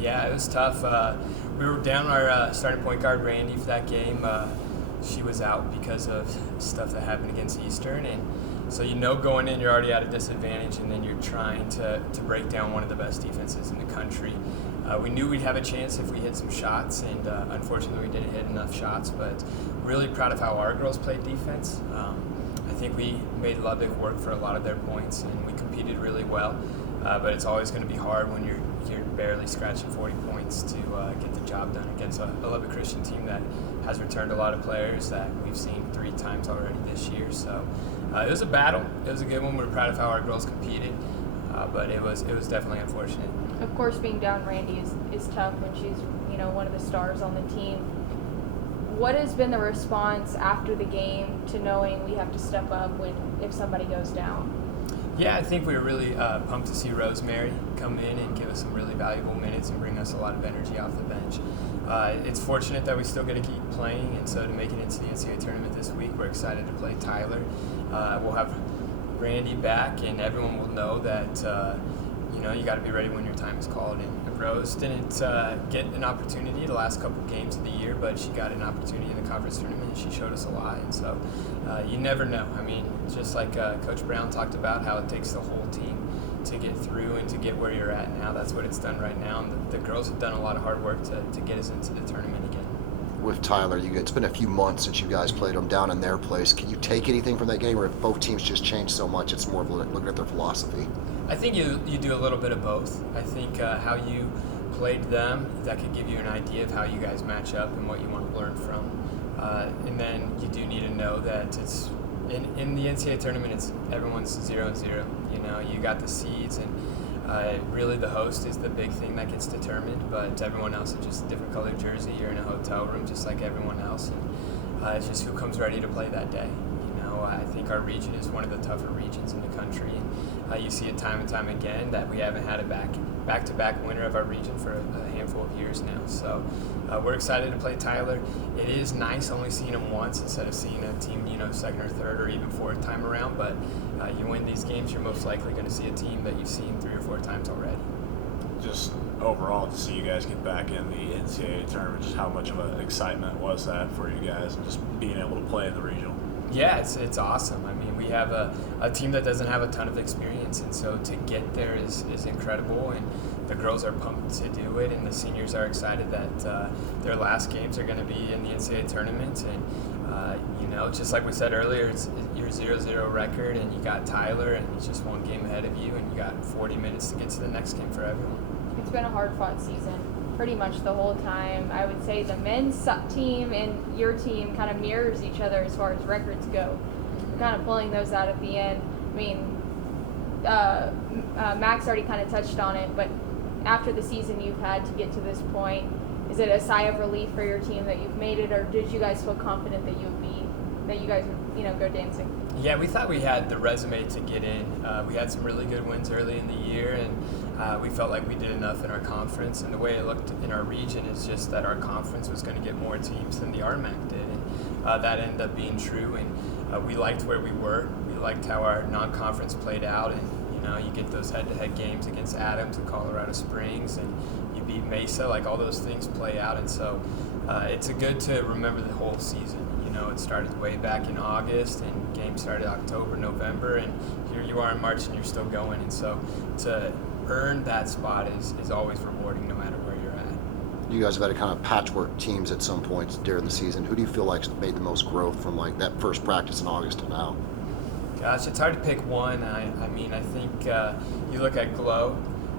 Yeah, it was tough. We were down our starting point guard, Randy, for that game. She was out because of stuff that happened against Eastern. And so going in, you're already at a disadvantage, and then you're trying to break down one of the best defenses in the country. We knew we'd have a chance if we hit some shots, and unfortunately we didn't hit enough shots, but really proud of how our girls played defense. I think we made Lubbock work for a lot of their points, and we competed really well. But it's always going to be hard when you're barely scratching 40 points to get the job done against a Lubbock Christian team that has returned a lot of players that we've seen 3 times already this year. So it was a battle. It was a good one. We're proud of how our girls competed, but it was definitely unfortunate. Of course, being down Randy is tough when she's one of the stars on the team. What has been the response after the game to knowing we have to step up if somebody goes down? Yeah, I think we were really pumped to see Rosemary come in and give us some really valuable minutes and bring us a lot of energy off the bench. It's fortunate that we still get to keep playing, and so to make it into the NCAA tournament this week, we're excited to play Tyler. We'll have Randy back, and everyone will know that you got to be ready when your time is called. And Rose didn't get an opportunity the last couple games of the year, but she got an opportunity in the conference tournament, and she showed us a lot. And so you never know. I mean, just like Coach Brown talked about how it takes the whole team to get through and to get where you're at now. That's what it's done right now. And the girls have done a lot of hard work to get us into the tournament again. With Tyler, it's been a few months since you guys played them down in their place. Can you take anything from that game, or if both teams just changed so much, it's more of looking at their philosophy? I think you do a little bit of both. I think how you played them, that could give you an idea of how you guys match up and what you want to learn from. And then you do need to know that it's in the NCAA tournament, everyone's 0-0. You got the seeds, and really the host is the big thing that gets determined, but everyone else is just a different colored jersey. You're in a hotel room just like everyone else, and it's just who comes ready to play that day. I think our region is one of the tougher regions in the country. You see it time and time again that we haven't had a back-to-back winner of our region for a handful of years now. So we're excited to play Tyler. It is nice only seeing them once instead of seeing a team, second or third or even fourth time around. But you win these games, you're most likely going to see a team that you've seen 3 or 4 times already. Just overall, to see you guys get back in the NCAA tournament, just how much of an excitement was that for you guys, and just being able to play in the regional? Yeah, it's awesome. I mean, we have a team that doesn't have a ton of experience, and so to get there is incredible, and the girls are pumped to do it, and the seniors are excited that their last games are going to be in the NCAA tournament. And just like we said earlier, it's your 0-0 record, and you got Tyler, and he's just one game ahead of you, and you got 40 minutes to get to the next game for everyone. It's been a hard-fought season pretty much the whole time. I would say the men's team and your team kind of mirrors each other as far as records go. We're kind of pulling those out at the end. I mean, Max already kind of touched on it, but after the season you've had to get to this point, is it a sigh of relief for your team that you've made it, or did you guys feel confident that you guys would go dancing? Yeah, we thought we had the resume to get in. We had some really good wins early in the year, and we felt like we did enough in our conference. And the way it looked in our region is just that our conference was going to get more teams than the RMAC did, and that ended up being true. And we liked where we were. We liked how our non-conference played out, and you get those head-to-head games against Adams and Colorado Springs, and you beat Mesa. Like, all those things play out, and so it's good to remember the whole season. It started way back in August, and games started October, November, and here you are in March, and you're still going. And so to earn that spot is always rewarding no matter where you're at. You guys have had to kind of patchwork teams at some points during the season. Who do you feel like made the most growth from that first practice in August to now? Gosh, it's hard to pick one. I think you look at Glow.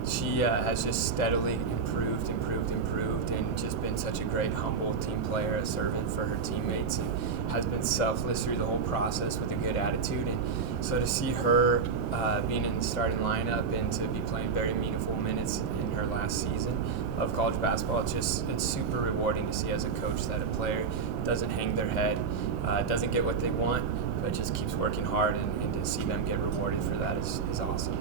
She has just steadily improved, and just been such a great, humble team player, a servant for her teammates, and has been selfless through the whole process with a good attitude. And so to see her being in the starting lineup and to be playing very meaningful minutes in her last season of college basketball, it's super rewarding to see as a coach that a player doesn't hang their head, doesn't get what they want, but just keeps working hard, and to see them get rewarded for that is awesome.